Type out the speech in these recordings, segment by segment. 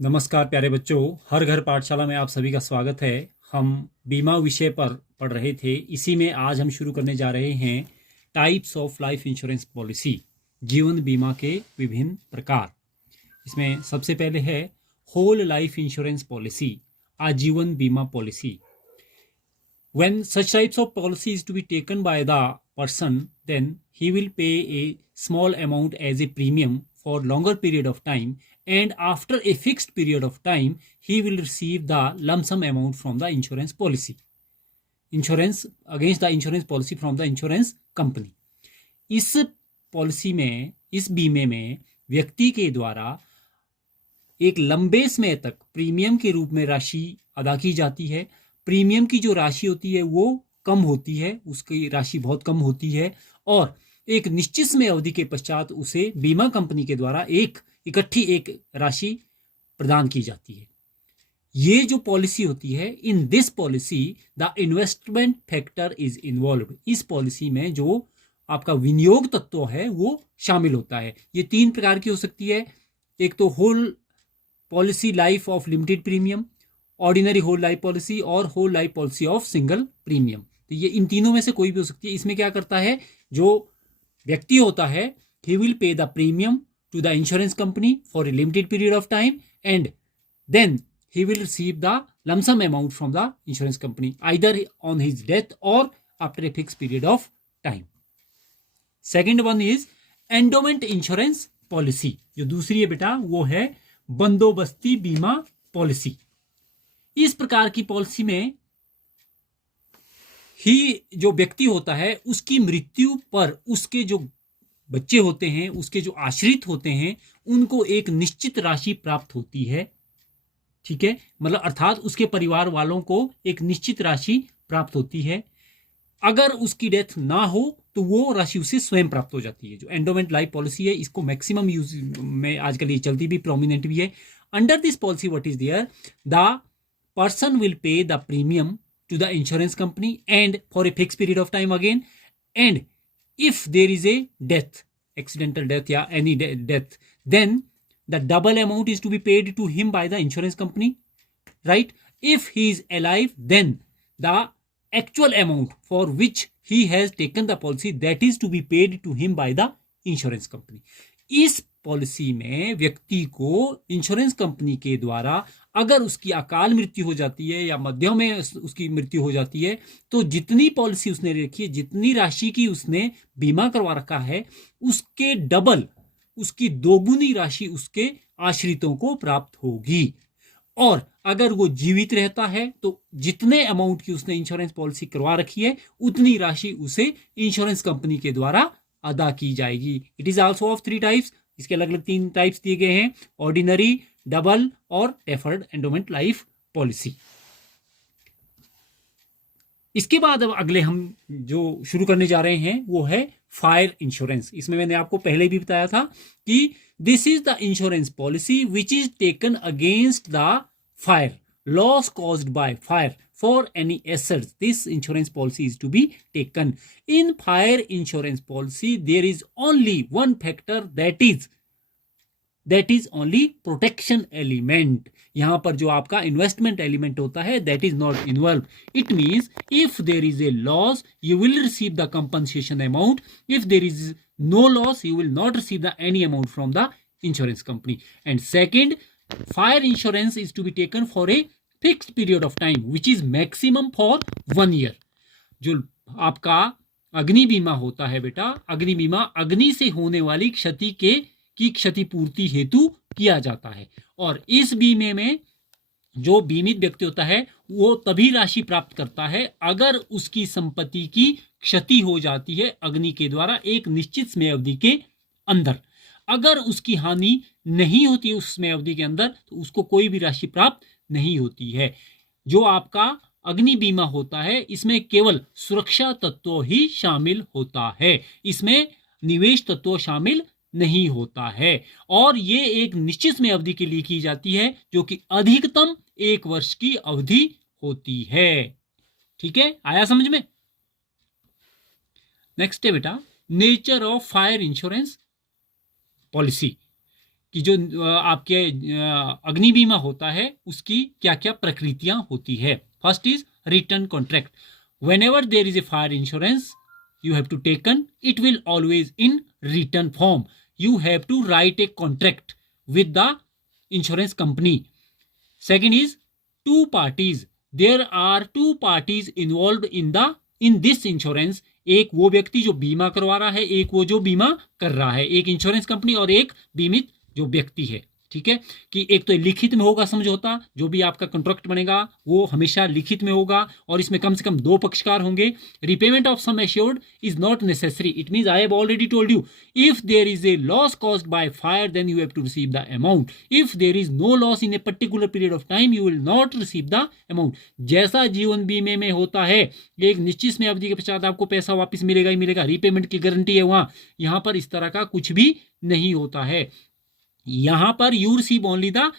नमस्कार प्यारे बच्चों, हर घर पाठशाला में आप सभी का स्वागत है। हम बीमा विषय पर पढ़ रहे थे। इसी में आज हम शुरू करने जा रहे हैं types of life insurance policy, जीवन बीमा के विभिन्न प्रकार। इसमें सबसे पहले है होल लाइफ इंश्योरेंस पॉलिसी, आजीवन बीमा policy. When such types of policy is to be taken by the person, then he will pay a small amount as a premium for longer period of time, and after a fixed period of time he will receive the lump sum amount from the insurance policy, insurance against the insurance policy from the insurance company. इस policy में, इस बीमे में व्यक्ति के द्वारा एक लंबे समय तक प्रीमियम के रूप में राशि अदा की जाती है। प्रीमियम की जो राशि होती है वो कम होती है, उसकी राशि बहुत कम होती है, और एक निश्चित समय अवधि के पश्चात उसे बीमा कंपनी के द्वारा इकट्ठी एक राशि प्रदान की जाती है। ये जो पॉलिसी होती है, in this policy the investment factor is involve. इस पॉलिसी में जो आपका विनियोग तत्व है वो शामिल होता है। ये 3 प्रकार की हो सकती है। एक तो whole policy life of limited premium, ordinary whole life policy और whole life policy of single premium. तो ये इन तीनों में से कोई भी हो सकती है। इसमें क्या करता है, जो व्यक्ति होता है, he will pay the premium to the insurance company for a limited period of time, and then he will receive the lump sum amount from the insurance company either on his death or after a fixed period of time. Second one is endowment insurance policy. जो दूसरी है बेटा वो है बंदोबस्ती बीमा policy. इस प्रकार की पॉलिसी में ही जो व्यक्ति होता है उसकी मृत्यु पर उसके जो बच्चे होते हैं, उसके जो आश्रित होते हैं, उनको एक निश्चित राशि प्राप्त होती है। ठीक है, मतलब अर्थात उसके परिवार वालों को एक निश्चित राशि प्राप्त होती है। अगर उसकी डेथ ना हो तो वो राशि उसे स्वयं प्राप्त हो जाती है। जो एंडोमेंट लाइफ पॉलिसी है, इसको मैक्सिमम यूज में आजकल ये चलती भी, प्रोमिनेंट भी है। Under this policy what is there, the person will pay the premium to the insurance company and for a fix period of time again, and if there is a death, accidental death या any death, then the double amount is to be paid to him by the insurance company, right? If he is alive, then the actual amount for which he has taken the policy, that is to be paid to him by the insurance company. इस policy में व्यक्ति को insurance company के द्वारा अगर उसकी अकाल मृत्यु हो जाती है या मध्य में उसकी मृत्यु हो जाती है, तो जितनी पॉलिसी उसने रखी है, जितनी राशि की उसने बीमा करवा रखा है, उसके डबल, उसकी दोगुनी राशि उसके आश्रितों को प्राप्त होगी। और अगर वो जीवित रहता है तो जितने अमाउंट की उसने इंश्योरेंस पॉलिसी करवा रखी है उतनी राशि उसे इंश्योरेंस कंपनी के द्वारा अदा की जाएगी। It is also of 3 types. इसके अलग अलग 3 टाइप्स दिए गए हैं, ऑर्डिनरी, डबल और डेफर्ड एंडोमेंट लाइफ पॉलिसी। इसके बाद अब अगले हम जो शुरू करने जा रहे हैं वो है फायर इंश्योरेंस। इसमें मैंने आपको पहले भी बताया था कि this is the insurance policy which is taken against the fire, loss caused by fire for any assets. This insurance policy is to be taken. In fire insurance policy there is only one factor, that is only protection element. यहां पर जो आपका investment element होता है that is not involve. It means if there is a loss you will receive the compensation amount, if there is no loss you will not receive the any amount from the insurance company. And second, fire insurance is to be taken for a fixed period of time which is maximum for 1 year. जो आपका अग्नि बीमा होता है बेटा, अग्नि बीमा अग्नि से होने वाली क्षति की क्षतिपूर्ति हेतु किया जाता है। और इस बीमे में जो बीमित व्यक्ति होता है वो तभी राशि प्राप्त करता है अगर उसकी संपत्ति की क्षति हो जाती है अग्नि के द्वारा एक निश्चित समय अवधि के अंदर। अगर उसकी हानि नहीं होती है उस समय अवधि के अंदर तो उसको कोई भी राशि प्राप्त नहीं होती है। जो आपका अग्नि बीमा होता है इसमें केवल सुरक्षा तत्व ही शामिल होता है, इसमें निवेश तत्व शामिल नहीं होता है। और ये एक निश्चित समय अवधि के लिए की जाती है जो कि अधिकतम 1 वर्ष की अवधि होती है। ठीक है, आया समझ में? नेक्स्ट है बेटा nature of fire insurance policy. कि जो आपके अग्नि बीमा होता है उसकी क्या क्या प्रकृतियां होती है। First is return contract. When ever there is a fire insurance you have to taken, it will always in written form. You have to write a contract with the insurance company. Second is two parties. There are two parties involved in this insurance. एक वो व्यक्ति जो बीमा करवा रहा है, एक वो जो बीमा कर रहा है, एक इंश्योरेंस कंपनी और एक बीमित जो व्यक्ति है। ठीक है, कि एक तो लिखित में होगा समझौता, जो भी आपका कॉन्ट्रैक्ट बनेगा वो हमेशा लिखित में होगा और इसमें कम से कम दो पक्षकार होंगे। Repayment of sum assured is not necessary. It means I have already told you, if there is a loss caused by fire then you have to receive the amount. If there is no loss in a particular period of time you will not receive the amount. जैसा जीवन बीमे में होता है, एक निश्चित समय अवधि के पश्चात आपको पैसा वापस मिलेगा ही मिलेगा, रिपेमेंट की गारंटी है वहां। यहां पर इस तरह का कुछ भी नहीं होता है। यहां पर you receive only the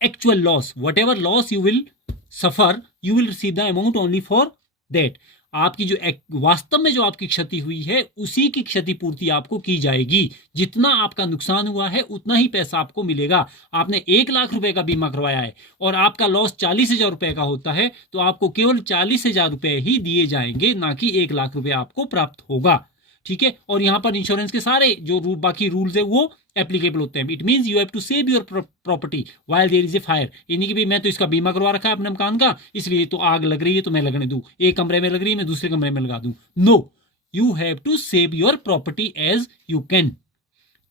actual loss, what ever loss you will suffer you will receive the amount only for that. आपकी जो वास्तव में जो आपकी क्षति हुई है उसी की क्षतिपूर्ति आपको की जाएगी। जितना आपका नुकसान हुआ है उतना ही पैसा आपको मिलेगा। आपने 1,00,000 रुपए का बीमा करवाया है और आपका लॉस 40,000 रुपए का होता है तो आपको केवल 40,000 रुपए ही दिए जाएंगे, ना कि 1,00,000 रुपए आपको प्राप्त होगा। ठीक है, और यहां पर इंश्योरेंस के सारे जो बाकी रूल्स है वो एप्लीकेबल होते हैं। It means you have to save your property while there is a fire. यानी कि भी मैं तो इसका बीमा करवा रखा है अपने मकान का, इसलिए तो आग लग रही है तो मैं लगने दूं, एक कमरे में लग रही है मैं दूसरे कमरे में लगा दूं। No, you have to save your property as you can.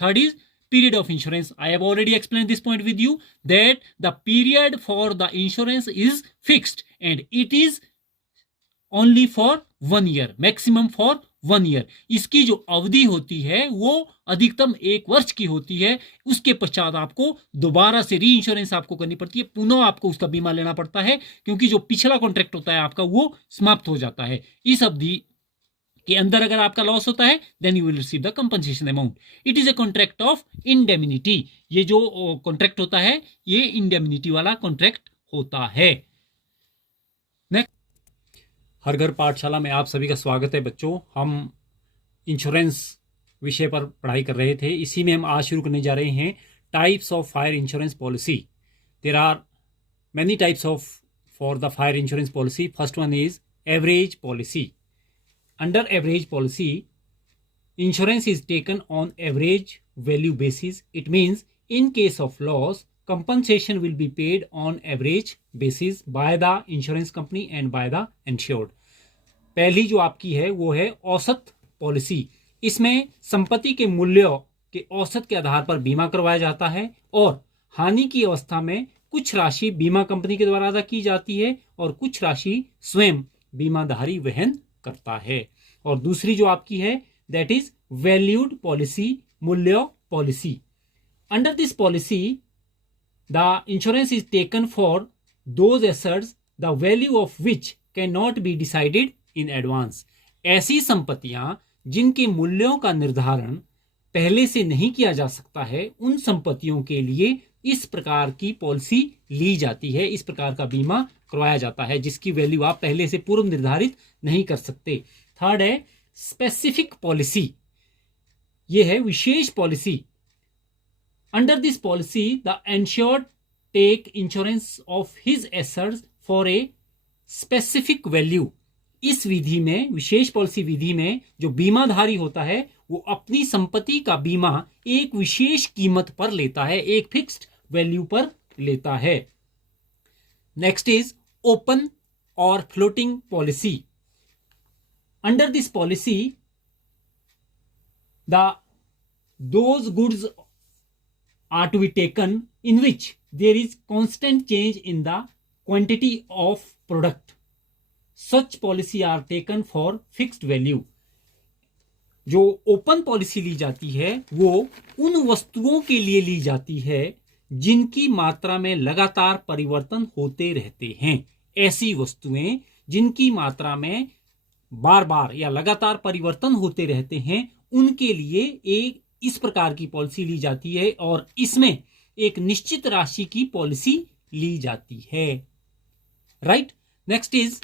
Third is period of insurance. I have already explained this point with you that the period for the insurance is fixed and it is only for 1 year, maximum for 1 year. इसकी जो अवधि होती है वो अधिकतम 1 वर्ष की होती है। उसके पश्चात आपको दोबारा से री इंश्योरेंस आपको करनी पड़ती है, पुनः आपको उसका बीमा लेना पड़ता है, क्योंकि जो पिछला कॉन्ट्रैक्ट होता है आपका वो समाप्त हो जाता है। इस अवधि के अंदर अगर आपका लॉस होता है then you will receive the compensation amount. It is a contract of indemnity. ये जो कॉन्ट्रैक्ट होता है ये इंडेमिनिटी वाला कॉन्ट्रैक्ट होता है। हर घर पाठशाला में आप सभी का स्वागत है बच्चों। हम इंश्योरेंस विषय पर पढ़ाई कर रहे थे, इसी में हम आज शुरू करने जा रहे हैं types of fire insurance policy. There are many types of for the fire insurance policy. First one is average policy. Under average policy insurance is taken on average value basis. It means in case of loss compensation will be paid on average basis by the insurance company and by the insured. पहली जो आपकी है वो है औसत policy. इसमें संपत्ति के मूल्यों के औसत के आधार पर बीमा करवाया जाता है और हानि की अवस्था में कुछ राशि बीमा कंपनी के द्वारा अदा की जाती है और कुछ राशि स्वयं बीमाधारी वहन करता है। और दूसरी जो आपकी है दैट इज वैल्यूड पॉलिसी, मूल्य policy. Under this policy the insurance is taken for those assets the value of which cannot be decided in advance. ऐसी संपत्तियां जिनके मूल्यों का निर्धारण पहले से नहीं किया जा सकता है, उन संपत्तियों के लिए इस प्रकार की पॉलिसी ली जाती है, इस प्रकार का बीमा करवाया जाता है जिसकी वैल्यू आप पहले से पूर्व निर्धारित नहीं कर सकते। थर्ड है स्पेसिफिक पॉलिसी। यह है विशेष policy. Under this policy, the insured take insurance of his assets for a specific value. इस विधि में, विशेष पॉलिसी विधि में, जो बीमाधारी होता है वो अपनी संपत्ति का बीमा एक विशेष कीमत पर लेता है, एक फिक्स्ड वैल्यू पर लेता है। नेक्स्ट इज ओपन और floating policy. Under this policy those goods are to be taken in which there is constant change in the quantity of product. Such policy are taken for fixed value. जो open policy ली जाती है वो उन वस्तुओं के लिए ली जाती है जिनकी मात्रा में लगातार परिवर्तन होते रहते हैं। ऐसी वस्तुएं जिनकी मात्रा में बार बार या लगातार परिवर्तन होते रहते हैं उनके लिए एक इस प्रकार की पॉलिसी ली जाती है और इसमें एक निश्चित राशि की पॉलिसी ली जाती है। Right, next is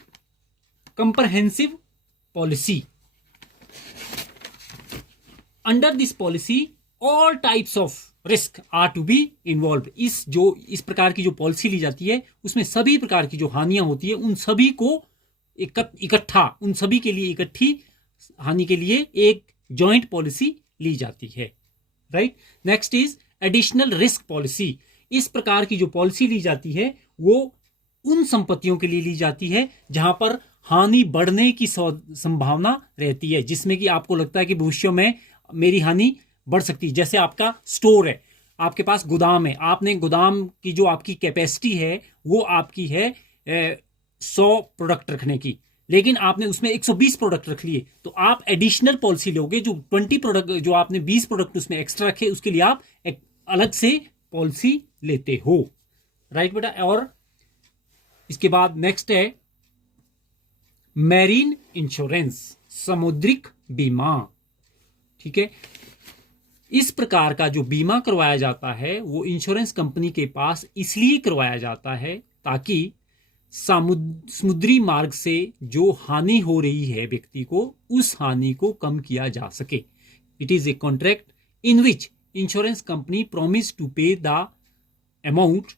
comprehensive policy. Under this policy all types of risk are to be involve. इस प्रकार की जो पॉलिसी ली जाती है उसमें सभी प्रकार की जो हानियां होती है उन सभी को इकट्ठा, उन सभी के लिए इकट्ठी हानि के लिए एक जॉइंट पॉलिसी ली जाती है, right. Next is additional risk policy. इस प्रकार की जो पॉलिसी ली जाती है वो उन संपत्तियों के लिए ली जाती है जहां पर हानि बढ़ने की संभावना रहती है, जिसमें कि आपको लगता है कि भविष्य में मेरी हानि बढ़ सकती है। जैसे आपका स्टोर है, आपके पास गोदाम है, आपने गोदाम की जो आपकी कैपेसिटी है वो आपकी है 100 प्रोडक्ट रखने की, लेकिन आपने उसमें 120 प्रोडक्ट रख लिए, तो आप एडिशनल पॉलिसी लोगे। जो 20 प्रोडक्ट, जो आपने 20 प्रोडक्ट उसमें एक्स्ट्रा रखे, उसके लिए आप एक अलग से पॉलिसी लेते हो, राइट बेटा। और इसके बाद नेक्स्ट है मैरीन इंश्योरेंस, समुद्रिक बीमा, ठीक है। इस प्रकार का जो बीमा करवाया जाता है वो इंश्योरेंस कंपनी के पास इसलिए करवाया जाता है ताकि समुद्री मार्ग से जो हानि हो रही है व्यक्ति को, उस हानि को कम किया जा सके। It is a contract in which insurance company promise to pay the amount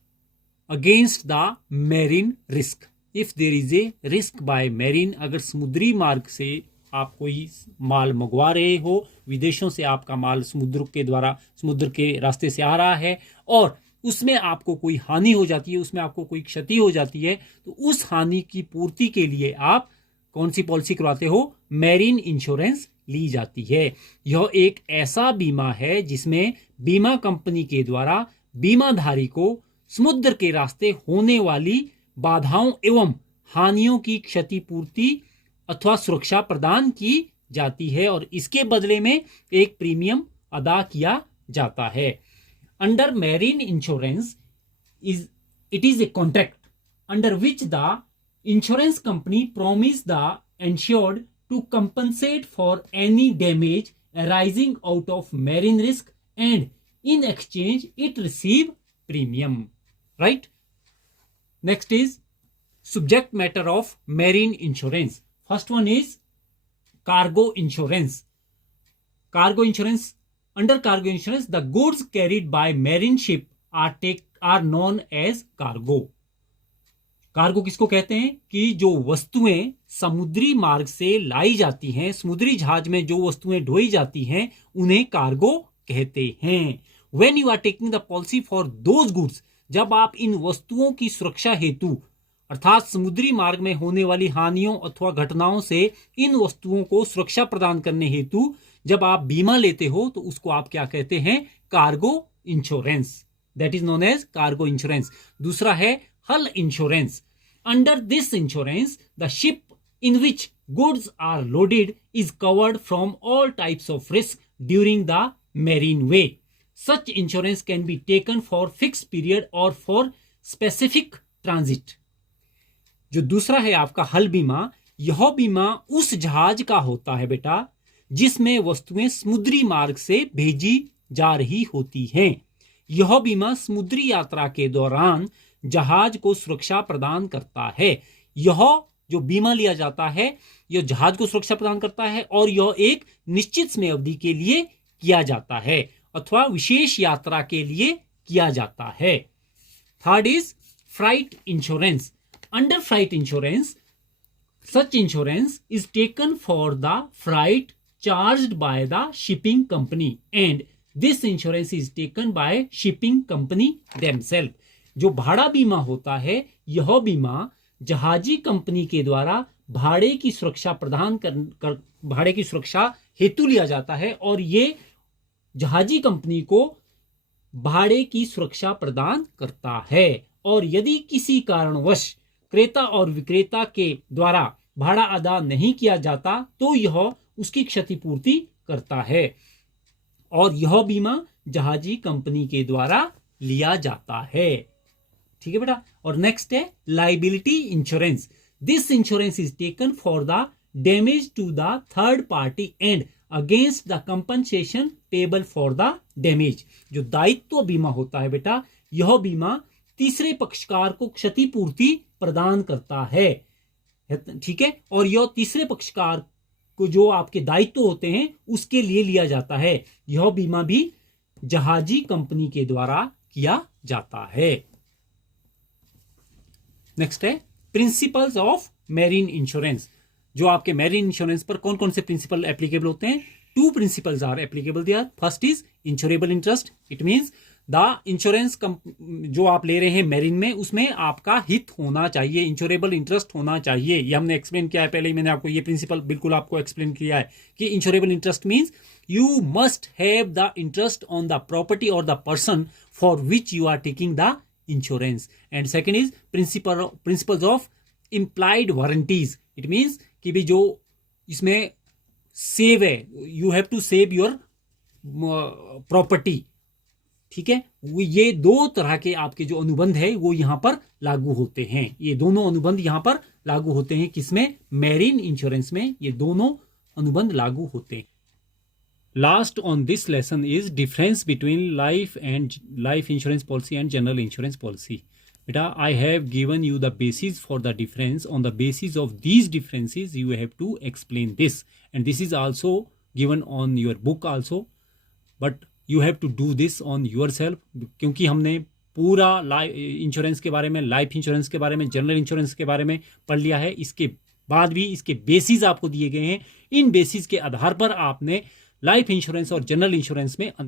against the marine risk if there is a risk by marine. अगर समुद्री मार्ग से आप कोई माल मंगवा रहे हो, विदेशों से आपका माल समुद्र के रास्ते से आ रहा है और उसमें आपको कोई हानि हो जाती है, उसमें आपको कोई क्षति हो जाती है, तो उस हानि की पूर्ति के लिए आप कौन सी पॉलिसी करवाते हो? मैरीन इंश्योरेंस ली जाती है। यह एक ऐसा बीमा है जिसमें बीमा कंपनी के द्वारा बीमाधारी को समुद्र के रास्ते होने वाली बाधाओं एवं हानियों की क्षतिपूर्ति अथवा सुरक्षा प्रदान की जाती है और इसके बदले में एक प्रीमियम अदा किया जाता है। Under marine insurance it is a contract under which the insurance company promise the insured to compensate for any damage arising out of marine risk and in exchange it receive premium, right? Next is subject matter of marine insurance. First one is cargo insurance. Cargo insurance, under cargo insurance the goods carried by marine ship are known as cargo. Cargo किसको कहते हैं? कि जो वस्तुएं समुद्री मार्ग से लाई जाती हैं, समुद्री जहाज में जो वस्तुएं ढोई जाती हैं, उन्हें कार्गो कहते हैं। When you are taking the policy for those goods, जब आप इन वस्तुओं की सुरक्षा हेतु अर्थात समुद्री मार्ग में होने वाली हानियों अथवा घटनाओं से इन वस्तुओं को सुरक्षा प्रदान करने हेतु जब आप बीमा लेते हो तो उसको आप क्या कहते हैं? Cargo insurance. That is known as cargo insurance. दूसरा है hull insurance. Under this insurance, the ship in which goods are loaded is covered from all types of risk during the marine way. Such insurance can be taken for fixed period or for specific transit. जो दूसरा है आपका हल बीमा, यह बीमा उस जहाज का होता है बेटा जिसमें वस्तुएं समुद्री मार्ग से भेजी जा रही होती हैं। यह बीमा समुद्री यात्रा के दौरान जहाज को सुरक्षा प्रदान करता है। यह जो बीमा लिया जाता है यह जहाज को सुरक्षा प्रदान करता है और यह एक निश्चित समय अवधि के लिए किया जाता है अथवा विशेष यात्रा के लिए किया जाता है। Third is freight insurance. Under freight insurance such insurance is taken for the freight charged by the shipping company and this insurance is taken by shipping company themself. जो भाड़ा बीमा होता है यह बीमा जहाजी कंपनी के द्वारा भाड़े की सुरक्षा प्रदान कर भाड़े की सुरक्षा हेतु लिया जाता है और ये जहाजी कंपनी को भाड़े की सुरक्षा प्रदान करता है और यदि किसी कारणवश क्रेता और विक्रेता के द्वारा भाड़ा अदा नहीं किया जाता तो यह उसकी क्षतिपूर्ति करता है और यह बीमा जहाजी कंपनी के द्वारा लिया जाता है। ठीक है बेटा। और नेक्स्ट है liability insurance. This insurance is taken for the damage to the third party and against the compensation payable for the damage. जो दायित्व बीमा होता है बेटा, यह बीमा तीसरे पक्षकार को क्षतिपूर्ति प्रदान करता है। ठीक है। और यह तीसरे पक्षकार को जो आपके दायित्व होते हैं उसके लिए लिया जाता है। यह बीमा भी जहाजी कंपनी के द्वारा किया जाता है। नेक्स्ट है प्रिंसिपल्स ऑफ मैरीन इंश्योरेंस। जो आपके मैरीन इंश्योरेंस पर कौन कौन से प्रिंसिपल एप्लीकेबल होते हैं? Two principles are applicable there. First is insurable interest. It means the insurance जो आप ले रहे हैं मैरीन में, उसमें आपका हित होना चाहिए, इंश्योरेबल इंटरेस्ट होना चाहिए। ये हमने एक्सप्लेन किया है पहले ही, मैंने आपको ये प्रिंसिपल बिल्कुल आपको एक्सप्लेन किया है कि insurable interest means you must have the interest on the property और the person for which you are taking the insurance. And second is principles of implied warranties. It means कि भी जो इसमें सेव है, you have to save your property. ठीक है, ये दो तरह के आपके जो अनुबंध है वो यहां पर लागू होते हैं। ये दोनों अनुबंध यहां पर लागू होते हैं। किसमें? मैरीन इंश्योरेंस में ये दोनों अनुबंध लागू होते हैं। Last on this lesson is difference between life insurance policy and general insurance policy. बेटा, I have given you the basis for the difference. On the basis of these differences you have to explain this, and this is also given on your book also, but you have to do this on yourself. क्योंकि हमने पूरा life insurance के बारे में, life insurance के बारे में, general insurance के बारे में पढ़ लिया है। इसके बाद भी इसके बेसिस आपको दिए गए हैं। इन बेसिस के आधार पर आपने लाइफ इंश्योरेंस और जनरल इंश्योरेंस में